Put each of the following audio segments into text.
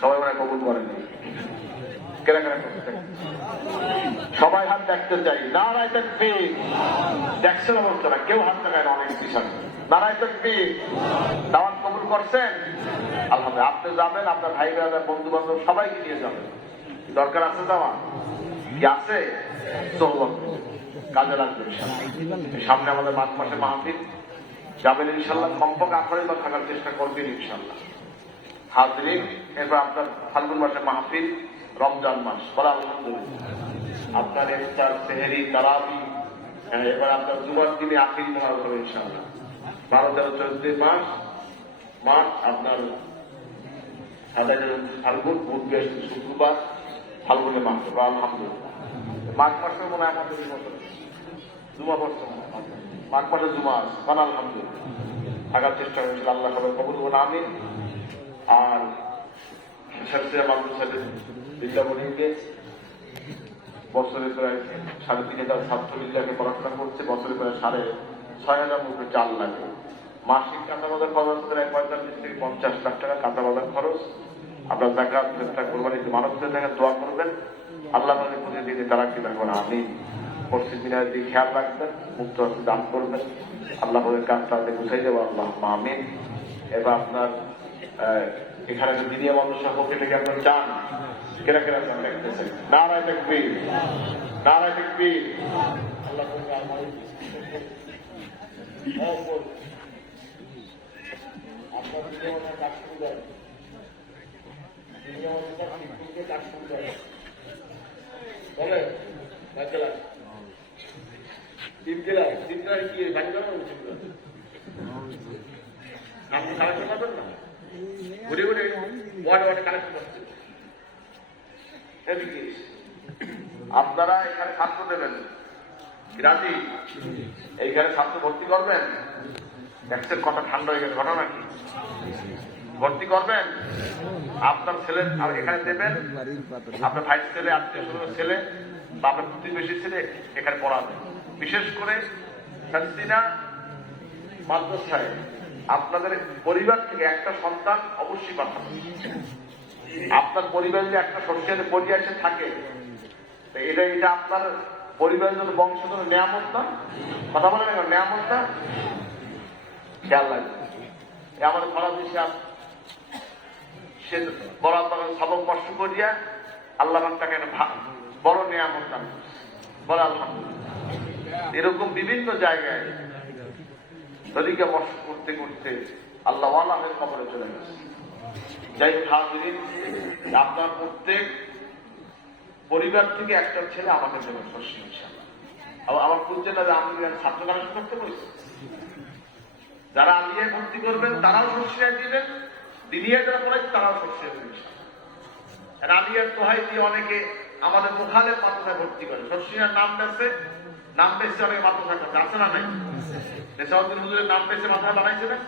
সবাই মনে কবুল করেনি। কেনা কেনা করছেন সবাই হাত দেখতে চাই। নারায়ে তাকবীর। দেখছেন অবস্থা না, কেউ হাত দেখায় না। অনেক বিশাল নারায়ে তাকবীর। দাওয়াত কবুল করছেন আলহামদুলিল্লাহ। আপনি যাবেন, আপনার ভাই ব্রাদার বন্ধু বান্ধব সবাইকে নিয়ে যাবেন। দরকার আছে যাওয়া কি আছে? সোহবত কাজে লাগবে ইনশাআল্লাহ। সামনে আমাদের মাঘ মাসে মাহফিল যাবেন ইনশাআল্লাহ। কমপক্ষে 18 বার থাকার চেষ্টা করবেন ইনশাআল্লাহ। হাজরিন, এরপর আপনার ফাল্গুন মাসে মাহফিল, রমজান মাস, বলা আলহামদুলিল্লাহ। আপনার ইফতার, সেহরি, তারাবি, এবার আপনার জুমার দিনে আখির মহারত হবে ইনশাআল্লাহ। 12, 13, 14 মাস আপনার ফাল্গুন, বুধ, বৃহস্পতি, শুক্রবার ফাল্গুনে মাস হবে আলহামদুলিল্লাহ। মাঘ মাসে মনে হয় আমাদের জুমা পড়ছে, মাঘ মাসে জুমা আছে, মানে আলহামদুলিল্লাহ থাকার চেষ্টা করেছিল। আল্লাহ সবাই কবুল করুন, আমিন। আর বছরে প্রায় 3,500 ছাত্রবিদ্যাকে পড়াশোনা করছে। বছরে প্রায় 6,500 মুখে চাল লাগে। মাসিক কাঁচা বাজার খরচ 45 থেকে 50 লাখ টাকা কাঁচা বাজার খরচ। আপনার জাকাত, চেষ্টা করবেন, একটু মানবদের থেকে দোয়া করবেন। আল্লাহ প্রতিদিনে তারা কি দেখবেন, আমি পশ্চিম মিনারের দিকে খেয়াল রাখবেন, মুক্ত হস্তে দান করবেন। আল্লাহ কাজটা বুঝাই দেবো, আল্লাহ আমিন। এবার আপনার এখানে দিনিয়া মানুষ হোটেল থেকে আপনার চান, কেনা কেনা চান দেখতেছেন। নারায়ে তাকবীর, নারায়ে তাকবীর। আল্লাহ আপনার দিনিয়া কাজ শুরু করে, দিনিয়া কাজ শুরু করে বলে তিন জেলায় কি বাড়ি বানানো উচিত? আপনি কালেকশন করবেন না, ঘুরে ঘুরে ওয়ার্ডে ওয়ার্ডে কালেকশন করছেন। আপনারা এখানে ছাত্র দেবেন, রাজি? এইখানে ছাত্র ভর্তি করবেন। দেখছেন কত ঠান্ডা হয়ে গেছে, ঘটনা কি? ভর্তি করবেন। আপনার ছেলে এখানে দেবেন, আপনার ভাই ছেলে, আত্মীয় স্বজনের ছেলে বা আপনার প্রতিবেশী ছেলে এখানে পড়াবেন। বিশেষ করে শান্তিনা মাদ্রাসায় আপনাদের পরিবার থেকে একটা সন্তান অবশ্যই পাঠাবেন। আপনার পরিবার যে একটা সরকারি পরিবেশে থাকে, এটা আপনার পরিবারের জন্য বংশধর নিয়ামত না? কথা বলে না, নিয়ামত না? খেয়াল লাগবে। আমাদের খরাজ হিসাব সে বড় সবক কষ্ট করিয়া আল্লাহ তাকে বড় নিয়ামত দান বলে আলহামদুলিল্লাহ। এরকম বিভিন্ন জায়গায় নদীকে বর্ষ করতে করতে আল্লাহ হয়ে কবরে চলে গেছে। যাই হাজিরিন, আপনার প্রত্যেক পরিবার থেকে একটা ছেলে আমাকে দেবেন শস্য ইনশাআল্লাহ। আমার বুঝছেন না যে আমি ছাত্র কালেকশন করতে বলছি। যারা আলিয়ায় ভর্তি করবেন তারাও শস্যায় দিবেন, দিনিয়ায় যারা পড়াই তারাও শস্যায় দিবেন। আলিয়ার তোহাই দিয়ে অনেকে আমাদের মোখালের মাদ্রাসায় ভর্তি করে, শস্যার নাম বেছে অনেকে মাদ্রাসা করছে, আছে না নাই? নেশাউদ্দিন হুজুরের নাম বেছে মাদ্রাসা বানাইছে না,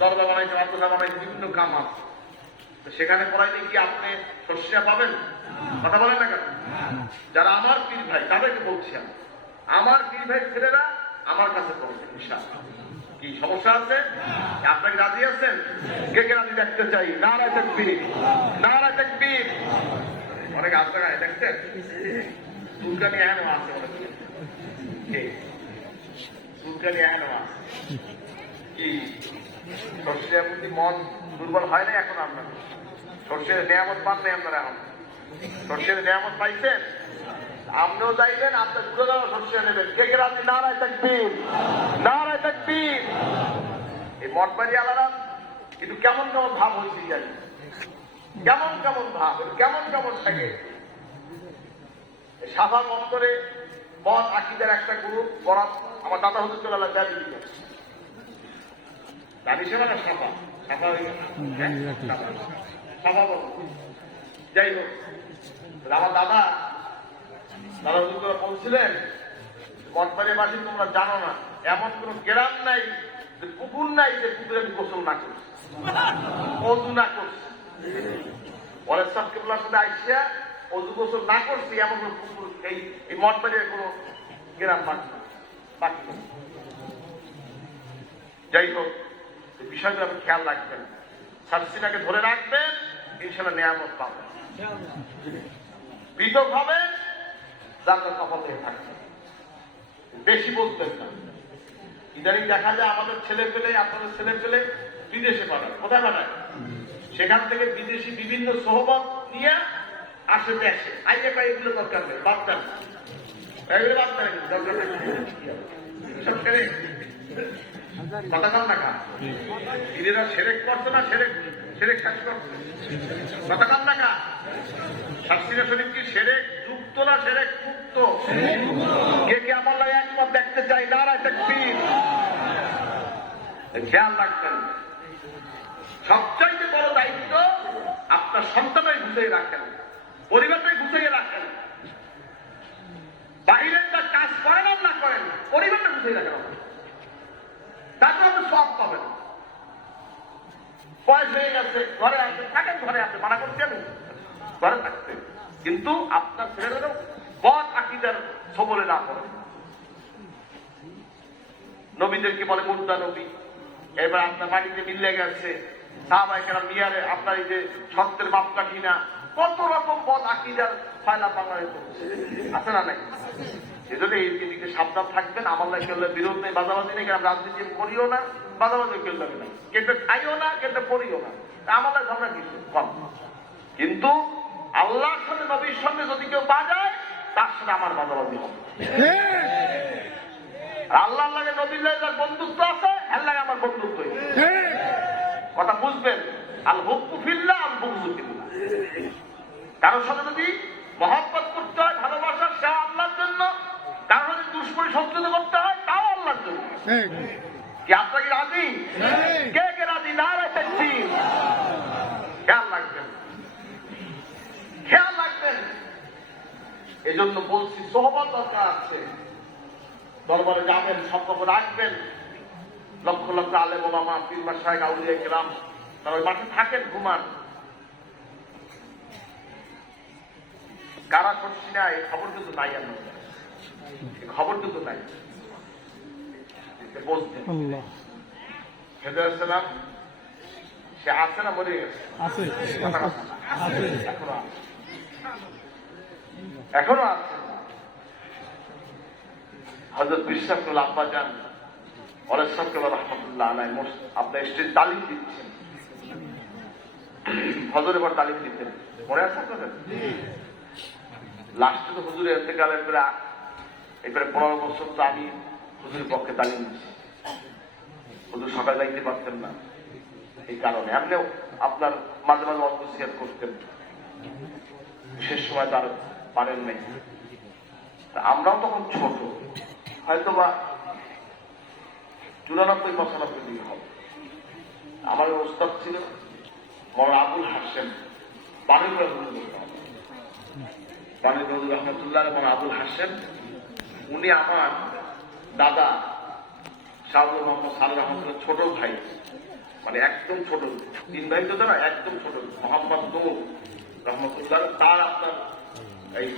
দরজা বানাইছে, মাদ্রাসা বানাইছে, বিভিন্ন কাম আছে। সেখানে পড়াইলে কি আপনি শস্যা পাবেন? কথা বলেন না কেন? যারা আমার পীর ভাই তাদেরকে বলছি, আমার পীর ভাই ছেলেরা আমার কাছে পড়বে ইনশাআল্লাহ। কি সমস্যা আছে? আপনাকে রাজি আছেন? কে কে রাজি দেখতে চাই? নারায়ে তাকবীর, নারায়ে তাকবীর। অনেক আস্থা গায়ে দেখছেন, চুলকানি এখনো আছে, চুলকানি এখনো আছে। কি সর্ষের প্রতি মন দুর্বল হয় না এখন? আপনার সর্ষের নিয়ামত পান নাই আপনারা? এখন সর্ষের নিয়ামত পাইছেন, আপনিও যাইবেন, আপনার ঘুরে যাওয়া সর্ষে নেবেন। কে কে রাজি? নারায়ে তাকবীর, নারায়ে তাকবীর। এই মঠবাড়ি আলাদা কিন্তু কেমন কেমন ভাব হয়েছে, জানি কেমন কেমন ভাব, কেমন কেমন থাকে। সাফা অন্তরে মত আকিদার একটা গ্রুপ করা। আমার দাদা হতে চলে আলাদা জানিস না, সাফা সাফা সাফা যাই হোক, আমার দাদা বলছিলেন, মঠবাড়ির বাসী তোমরা জানো না, এমন কোন গ্রাম নাই যে পুকুর নাই যে পুকুরে আমি গোসল না করছি, অজু না করছি। অনেক সাবকেবলার সাথে আইসিয়া অজু গোসল না করছি এমন কোন পুকুর এই মঠবাড়ির কোন গ্রাম বাকি। যাই হোক, বিষয়গুলো আপনি খেয়াল রাখবেন। সার্সিনাকে ধরে রাখবেন, ইনশাআল্লাহ নিয়ামত পাবেন। পৃথক হবে জান্নাত কপাল দিয়ে থাকবেন। বেশি বলতেন না। ইদানিং দেখা যায় আমাদের ছেলে পেলে, আপনাদের ছেলে পেলে বিদেশে পাঠায়। কোথায় পাঠায়? সেখান থেকে বিদেশি বিভিন্ন সোহবত নিয়ে আসে দেশে। আইয়ে পাই এগুলো দরকার নেই, বাচ্চা এগুলো বাচ্চা নেই, দরকার নেই। সব ছেড়ে কথা কাল না খা ইদেরা সেরেক করছে না, সেরেক শেষ করছে কথা কাল না খা। সার্সিনা শরীফ কি সেরেক যুক্ত না সেরেক মুক্ত? কে কে আমার লাগে একমত দেখতে চাই? নারায়ে তাকবীর। খেয়াল রাখবেন, সবচাইতে বড় দায়িত্ব আপনার সন্তানই গুছিয়ে রাখেন, পরিবারটাই গুছিয়ে রাখেন। বাহিরের যা কাজ করেন আর না করেন, পরিবারটা গুছিয়ে রাখেন। তারপর আপনি সব পাবেন। বয়স হয়ে গেছে, ঘরে আছে, থাকেন ঘরে আছে, মানা করছি আমি ঘরে থাকতে, কিন্তু আপনার ছেলেদেরও বদ আকীদার সবলে না করেন। নবীদেরকে বলে মুর্দা নবী, এবার আপনার মাটিতে মিলে গেছে। সাহাবায়ে কেরাম মিয়ারে আপনার এই যে সত্যের মাপটা কিনা, কত রকম বদ আকীদার ফায়লা বাংলায় করছে, আছে না নাই? এজন্য এই দিকে সাবধান থাকবেন। আমার লাগে করলে বিরোধ নেই, বাজাবাজি নেই, রাজনীতি করিও না, বাজাবাজি করলে না, কেটে খাইও না, কেটে পড়িও না, আমার লাগে ঝগড়া কিছু কম। কিন্তু আল্লাহর সাথে নবীর সঙ্গে যদি কেউ বাজায়, তার সাথে আমার বাজাবাজি হবে। আল্লাহর লাগে নবীর লাগে যার বন্ধুত্ব আছে, এর লাগে আমার বন্ধুত্ব। কথা বুঝবেন? আল হুব্বু ফিল্লাহ, আল বুগযু ফিল্লাহ। কারোর সাথে যদি মহব্বত করতে হয়, ভালোবাসা, সে আল্লাহর জন্য। কারোর যদি দুশ্মনী শত্রুতা করতে হয়, তাও আল্লাহর জন্য। কি আপনারা কি রাজি? কে কে রাজি? নারায়ে তাকবীর। খেয়াল রাখবেন, খেয়াল রাখবেন। এজন্য বলছি সোহবত দরকার আছে। দরবারে যাবেন, সম্পর্ক রাখবেন। লক্ষ লক্ষ আলেম ওলামা, পীর মাশায়েখ, আউলিয়া কেরাম, তারা ওই মাঠে থাকেন, ঘুমান। কারা করছি না এই খবর কিন্তু নাই, আমার খবর কিন্তু নাই। বলতেন হেদায়েত সালাম সে আছে না মরে গেছে? এখনো আছে। হযরত বিশ্বাস আব্বা যান রহমতুল্লাহ আলাইহি আপনার স্টেজ তালিম দিচ্ছেন, হজরের পর তালিম দিতেন, মনে আছে আপনাদের? লাস্টে তো হুজুর ইন্তেকালের পরে এবারে 15 বছর তো আমি হুজুরের পক্ষে তালিম দিচ্ছি। হুজুর সকালে যাইতে পারতেন না, এই কারণে আপনিও আপনার মাঝে মাঝে অন্তঃসিয়াত করতেন, শেষ সময় তার পারেন নাই। আমরাও তখন ছোট, হয়তো বা 94-95 দিন হবে। আমার ওস্তাদ ছিল মৌলানা আবুল হাশেম বাণীর রহমতুল্লাহ। মৌলানা আবুল হাশেম উনি আমার দাদা শাহুল মোহাম্মদ সালুর রহমতুল্লাহ ছোট ভাই, মানে একদম ছোট, 3 ভাই তো না, একদম ছোট। মোহাম্মদ নূর রহমতুল্লাহ তার আপনার এই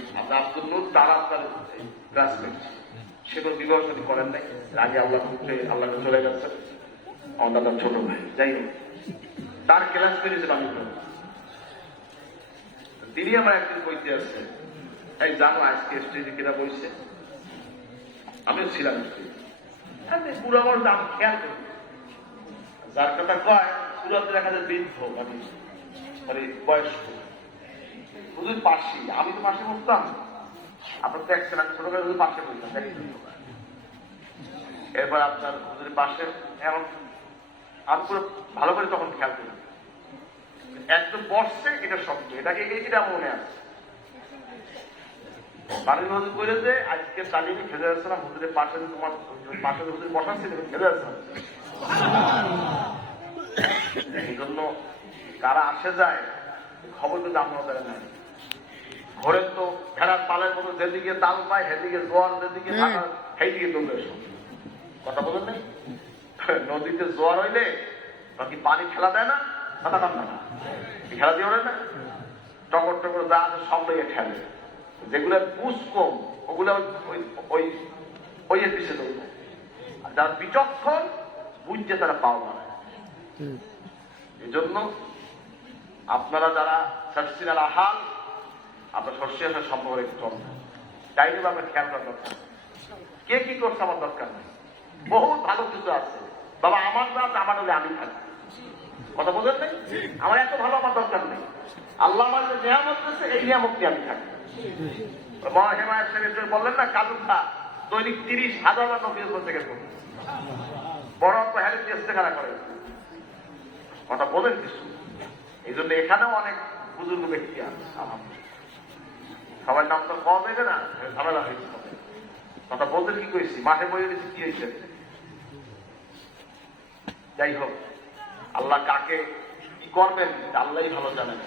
আব্দুল নূর তার আপনার ক্লাসমেট। সে কোনো বিবাহ সাথী করেন নাই, আগে আল্লাহ আল্লাহকে চলে গেছেন, আমার দাদার ছোট ভাই। যাই হোক, তার ক্লাসমেট হিসেবে আমি তিনি আমার একদিন বইতে আসছে, এই জানো আজকে স্টেজে কিনা বইছে? আমিও ছিলাম পুরো আমার দাম খেয়াল করি। যার কথা কয় সুরাতে দেখা যায় বৃদ্ধ, মানে বয়স্ক। হুজুর পাশে, আমি তো পাশে বসতাম, আপনার তো দেখছেন আমি ছোট করে পাশে বসতাম। এরপর আপনার হুজুরের পাশে এখন আমি পুরো ভালো করে তখন খেয়াল করি, একদম বসছে, এটা শব্দ, এটাকে এটা মনে আছে। বাড়ির হুজুর করে যে আজকে তালিমে খেলে যাচ্ছে না, হুজুরের পাশে তোমার পাশে হুজুর বসাচ্ছে, খেলে যাচ্ছে না। এই জন্য কারা আসে যায় খবর কিন্তু আপনাদের নাই। ঘরের তো ভেড়ার পালের মতো যেদিকে তাল পায়, সেদিকে জোয়ার, যেদিকে সেইদিকে দৌড়ে এসো। কথা বলেন নাই? নদীতে জোয়ার হইলে বাকি পানি খেলা দেয় না, কথা কাম না, খেলা দিয়ে ওঠে না, টকর টকর যা আছে সব লেগে খেলে। যেগুলো পুষ কম ওগুলো ওই এর পিছিয়ে দৌড়ে। আর যারা বিচক্ষণ বুঝছে তারা পাও না। এই জন্য আপনারা যারা শস্যিন আল আহাল, আপনার শস্য আসার সম্ভব একটু চলবে, তাইলে আমরা খেয়াল করার দরকার। কে কি করছে আমার দরকার নেই, বহুত ভালো কিছু আছে। বাবা আমার দাঁত আমার হলে আমি থাকি, কথা বোঝেন নেই? আমার এত ভালো আমার দরকার নেই। আল্লাহ আমার যে নিয়ামত দিয়েছে, এই নিয়ামত নিয়ে আমি থাকি। হেমায়ত সাহেব বললেন না, কালুখা দৈনিক 30,000 নফিল থেকে করবে, বড় হ্যারিস ইস্তেখারা করে, কথা বলেন কিছু। এই জন্য এখানেও অনেক বুজুর্গ ব্যক্তি আছে, সবার নাম তো কম হয়েছে না, ঝামেলা হয়েছে। কথা বলতে কি করেছি, মাঠে বইয়ে দিচ্ছি কি হয়েছে। যাই হোক, আল্লাহ কাকে কি করবেন আল্লাহই ভালো জানেন।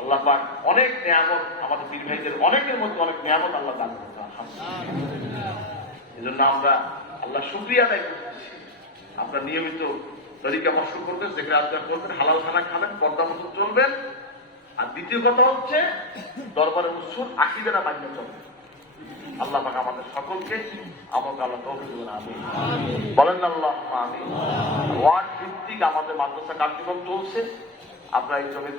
আল্লাহ পাক অনেক নিয়ামত আমাদের পীর ভাইদের অনেকের মধ্যে অনেক নিয়ামত আল্লাহ দান করতে, এই জন্য আমরা আল্লাহ শুকরিয়া আদায় করতেছি। আপনারা নিয়মিত তরিকা মশক করবেন, যেখানে আজকাল করবেন, হালাল খানা খাবেন, পর্দা মতো চলবেন। আর দ্বিতীয় কথা হচ্ছে দরবারে উৎসুর আকিদারা মান্য চলবেন। আল্লাহ পাক আমাদের সকলকে আমাকে আল্লাহ তৌফিক দিবেন, আমিন বলেন আল্লাহ আমিন। ওয়ার্ড ভিত্তিক আমাদের মাদ্রাসা কার্যক্রম চলছে, আপনারা এই জমি